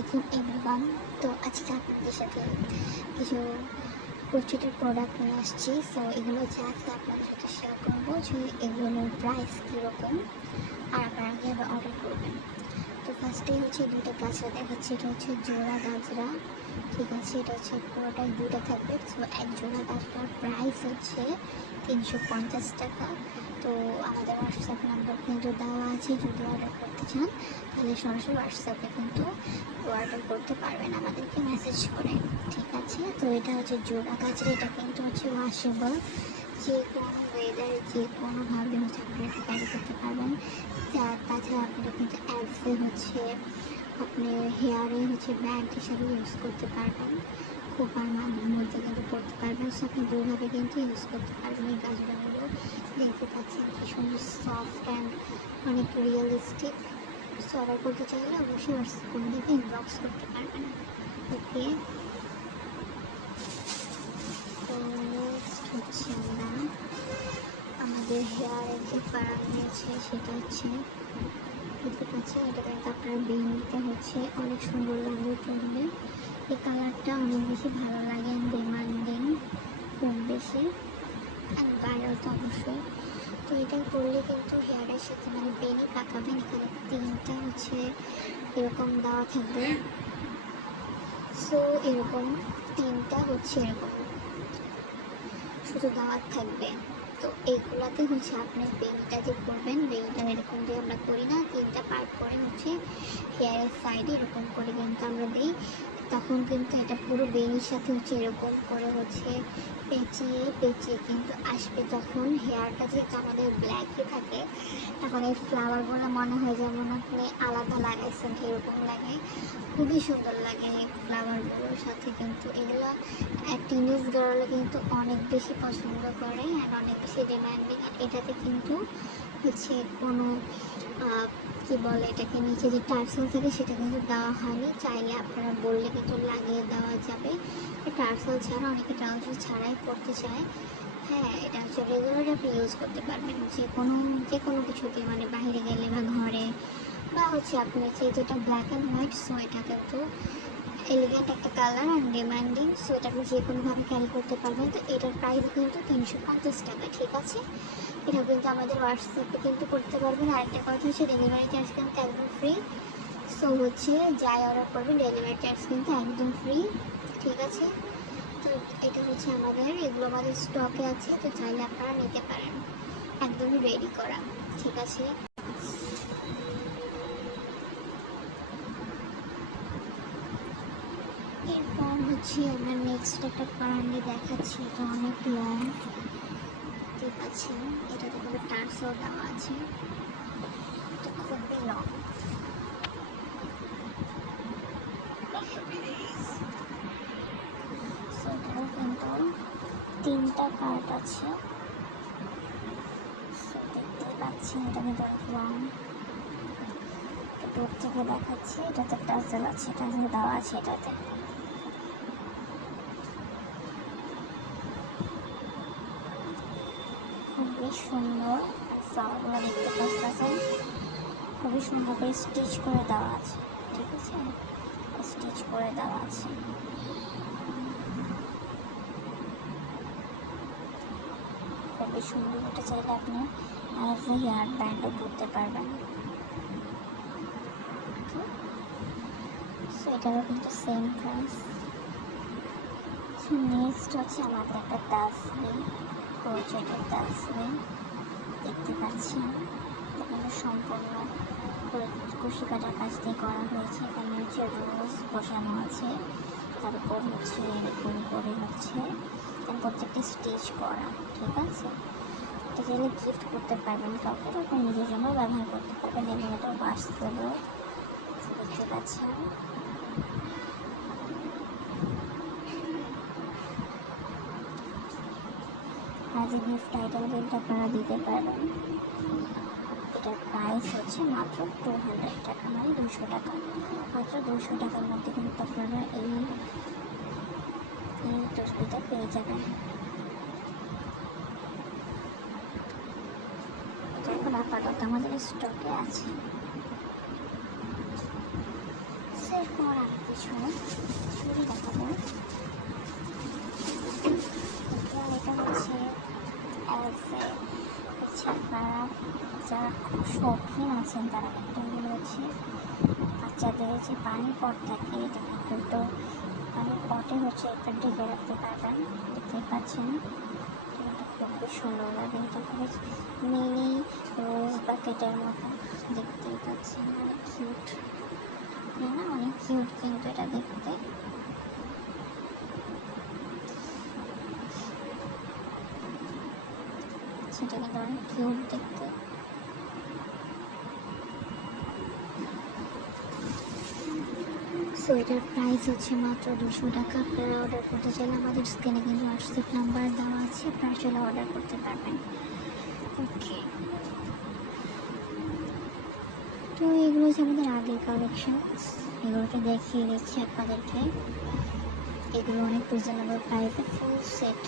আলাইকুম এভরিওয়ান। তো আজকে আপনাদের সাথে কিছু পোর্ট্রেটের প্রোডাক্ট নিয়ে আসছি। সো এগুলো হচ্ছে আজকে আপনাদের সাথে শেয়ার করবো যে এগুলোর প্রাইস কীরকম আর আপনারা কীভাবে অর্ডার করবেন। তো ফার্স্টে হচ্ছে দুটো গাছরা দেখাচ্ছি। এটা হচ্ছে জোড়া গাছরা, ঠিক আছে। এটা হচ্ছে পুরোটাই দুটো থাকবে। সো এক জোড়া গাছরার প্রাইস হচ্ছে 350 টাকা। তো আমাদের হোয়াটসঅ্যাপ নাম্বার কিন্তু দেওয়া আছে, যদি অর্ডার করতে চান তাহলে সরাসরি হোয়াটসঅ্যাপে কিন্তু অর্ডার করতে পারবেন আমাদেরকে মেসেজ করে, ঠিক আছে। তো এটা হচ্ছে জোড়া গাছরা, এটা কিন্তু হচ্ছে ওয়াশেবল, যে কোনো ওয়েদারে যে কোনোভাবে হচ্ছে আপনি এটা ক্যারি করতে পারবেন। তাছাড়া আপনারা কিন্তু অ্যাডসে হচ্ছে আপনি হেয়ারে হচ্ছে ব্যান্ড হিসাবে ইউজ করতে পারবেন, খোপার মধ্যে কিন্তু পড়তে পারবেন। সো আপনি দুইভাবে কিন্তু ইউজ করতে পারবেন। এই গাছগুলো দেখতে পাচ্ছেন কি সুন্দর সফট অ্যান্ড অনেক রিয়েলিস্টিক। সো অর্ডার করতে চাইলে অবশ্যই হোয়াটসঅ্যাপ দেখে ইনবক্স করতে পারবেন। ওকে, তো নেক্সট হচ্ছে আমরা আমাদের হেয়ারের যে পাড়া নিয়েছে সেটা হচ্ছে দেখতে পাচ্ছেন। এটা কিন্তু আপনার বেনিতে হচ্ছে অনেক সুন্দর লাগবে চলবে। এই কালারটা অনেক বেশি ভালো লাগে, ডিমান্ডিং খুব বেশি, অ্যান্ড ভাইরাল তো অবশ্যই। তো এটা করলে কিন্তু হেয়ারের সাথে মানে বেনি পাকাবেন। এখানে তিনটা হচ্ছে এরকম দেওয়া থাকবে। সো এরকম তিনটা হচ্ছে এরকম শুধু দাওয়াত থাকবে। তো এইগুলাতে হচ্ছে আপনি বেনিটা যে করবেন, বেনিটা এরকম দিয়ে আমরা করি না, তিনটা পার্ট করে হচ্ছে হেয়ারের সাইডে এরকম করে কিন্তু আমরা দিই। তখন কিন্তু এটা পুরো বেনির সাথে হচ্ছে এরকম করে হচ্ছে পেঁচিয়ে পেঁচিয়ে কিন্তু আসবে। তখন হেয়ারটা যেহেতু আমাদের ব্ল্যাকই থাকে, তখন এই ফ্লাওয়ারগুলো মনে হয় যেমন আপনি আলাদা লাগাইছেন এরকম লাগে, খুবই সুন্দর লাগে এই ফ্লাওয়ারগুলোর সাথে। কিন্তু এগুলো টিনেজ গার্ল কিন্তু অনেক বেশি পছন্দ করে অ্যান্ড অনেক বেশি ডিমান্ডিং। আর এটাতে কিন্তু হচ্ছে কোনো কী বলে এটাকে, নিচে যে টার্সেল থাকে সেটা কিন্তু দেওয়া হয়নি। চাইলে আপনারা বললে কিন্তু লাগিয়ে দেওয়া যাবে। টার্সেল ছাড়া অনেকে ট্রাউজার ছাড়াই পরতে চায়। হ্যাঁ, এটা হচ্ছে রেগুলারলি আপনি ইউজ করতে পারবেন যে কোনো কিছুতে, মানে বাইরে গেলে বা ঘরে, বা হচ্ছে আপনি যেটা ব্ল্যাক অ্যান্ড হোয়াইট। সো এটা কিন্তু এলিগেন্ট একটা কালার অ্যান্ড ডিমান্ডিং। সো এটা আপনি যে কোনোভাবে ক্যারি করতে পারবেন। তো এটার প্রাইস কিন্তু 350 টাকা, ঠিক আছে। এটা কিন্তু আমাদের হোয়াটসঅ্যাপে কিন্তু করতে পারবেন। আরেকটা কথা হচ্ছে ডেলিভারি চার্জ কিন্তু একদম ফ্রি। সো হচ্ছে যাই অর্ডার করবেন ডেলিভারি চার্জ কিন্তু একদম ফ্রি, ঠিক আছে। তো এটা হচ্ছে এগুলো আমাদের স্টকে আছে, তো চাইলে আপনারা নিতে পারেন, একদমই রেডি করা, ঠিক আছে। এরপর হচ্ছে আমরা নেক্সট একটা পারান্ডি দেখাচ্ছি। এটা অনেক লং, ঠিক আছে। এটাতে কোনো টার্সও দেওয়া আছে, এটা খুবই লং। সেটাও কিন্তু তিনটা পার্ট আছে। দেখতে পাচ্ছেন এটা কিন্তু অনেক লং। দূর থেকে দেখাচ্ছি, এটাতে টার্সেল আছে, টার্সেল দেওয়া আছে এটাতে। খুবই সুন্দর ফ্লাওয়ারগুলো দেখতে পাচ্ছেন, খুবই সুন্দর করে স্টিচ করে দেওয়া আছে, ঠিক আছে। স্টিচ করে দেওয়া আছে, খুবই সুন্দর। এটা চাইলে আপনি অ্যাজ এ হেয়ার ব্যান্ডও করতে পারবেন। সো এটারও কিন্তু সেম প্রাইস। নেক্সট হচ্ছে আমাদের একটা ডাস্টবিন, পোর্ট্রেটের ডাস্টবিন দেখতে পাচ্ছেন। এখানে সম্পূর্ণ কুশি কাটার কাজ দিয়ে করা হয়েছে। এখানে হচ্ছে রোজ বসানো আছে, তারপর হচ্ছে এরকম করে হচ্ছে প্রত্যেকটা স্টিচ করা, ঠিক আছে। এটা চাইলে গিফট করতে পারবেন কাউকে, আপনি নিজের জন্য ব্যবহার করতে পারবেন। এবং এটা ওয়াশেবল, দেখতে পাচ্ছেন। অ্যাজ এ গিফট আইটেম কিন্তু আপনারা দিতে পারবেন। এটার প্রাইস হচ্ছে মাত্র 200 টাকা, মানে 200 টাকা। মাত্র 200 টাকার মধ্যে কিন্তু আপনারা এই তসবিটা পেয়ে যাবেন। এটা এখন আপাতত আমাদের স্টকে আছে। এরপর আমি কিছু চুড়ি দেখাবো। এটা হচ্ছে আপনারা যারা খুব শৌখিন আছেন তারা কিন্তু এগুলো হচ্ছে বাচ্চাদের যে পানির পট থাকে, এটা কিন্তু পানির পটে হচ্ছে একটা ঢেকে রাখতে পারবেন। দেখতেই পাচ্ছেন এটা খুবই সুন্দর লাগে। এটা খুবই মিনি রোজ বাকেটের মতো দেখতেই পাচ্ছেন, অনেক কিউট না, অনেক কিউট কিন্তু এটা দেখতে। সেটা কিন্তু অনেক কিউট দেখতে। সো এটার প্রাইস হচ্ছে মাত্র 200 টাকা। আপনারা অর্ডার করতে চাইলে আমাদের স্ক্রিনে কিন্তু হোয়াটসঅ্যাপ নাম্বার দেওয়া আছে, আপনারা চাইলে অর্ডার করতে পারবেন। ওকে, তো এগুলো হচ্ছে আমাদের আগের কালেকশন, এগুলোকে দেখিয়ে দিচ্ছি আপনাদেরকে। এগুলো অনেক রিজনেবল প্রাইসে ফুল সেট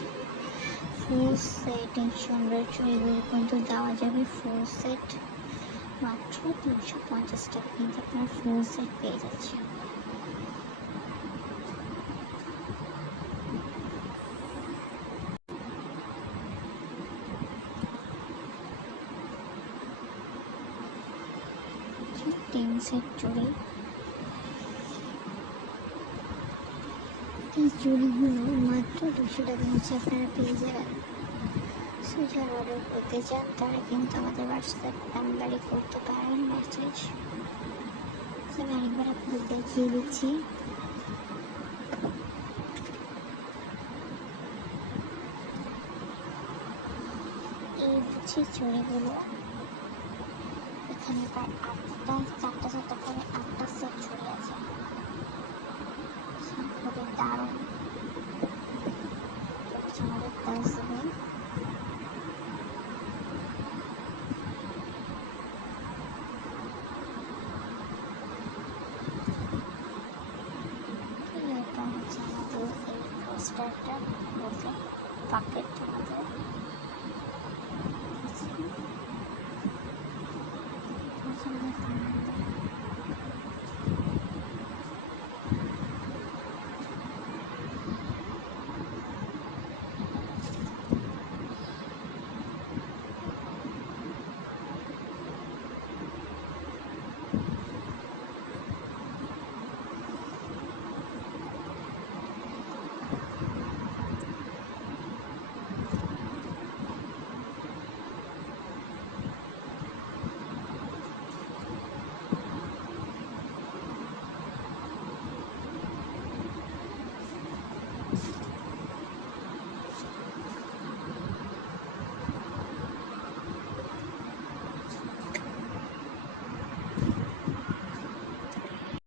সুন্দর চুড়িগুলো কিন্তু দেওয়া যাবে ফুল সেট মাত্র 350 টাকা, কিন্তু আপনারা ফুল সেট পেয়ে যাচ্ছেন। তিন সেট চুড়ি, এই চুড়িগুলো মাত্র 200 টাকা হচ্ছে আপনারা পেয়ে যাবেন। সো যারা অর্ডার করতে চান তারা কিন্তু আমাদের হোয়াটসঅ্যাপ নাম্বারে করতে পারেন মেসেজ। আমি আরেকবার আপনাদের দেখিয়ে দিচ্ছি। এই হচ্ছে চুড়িগুলো, এখানে প্রায় চারটা করে 8টা সেট চুড়ি আছে, খুবই দারুণ। আমাদের তাজবিন এটা হচ্ছে আমাদের এই পোস্টারটা বলতে পাকেট আমাদের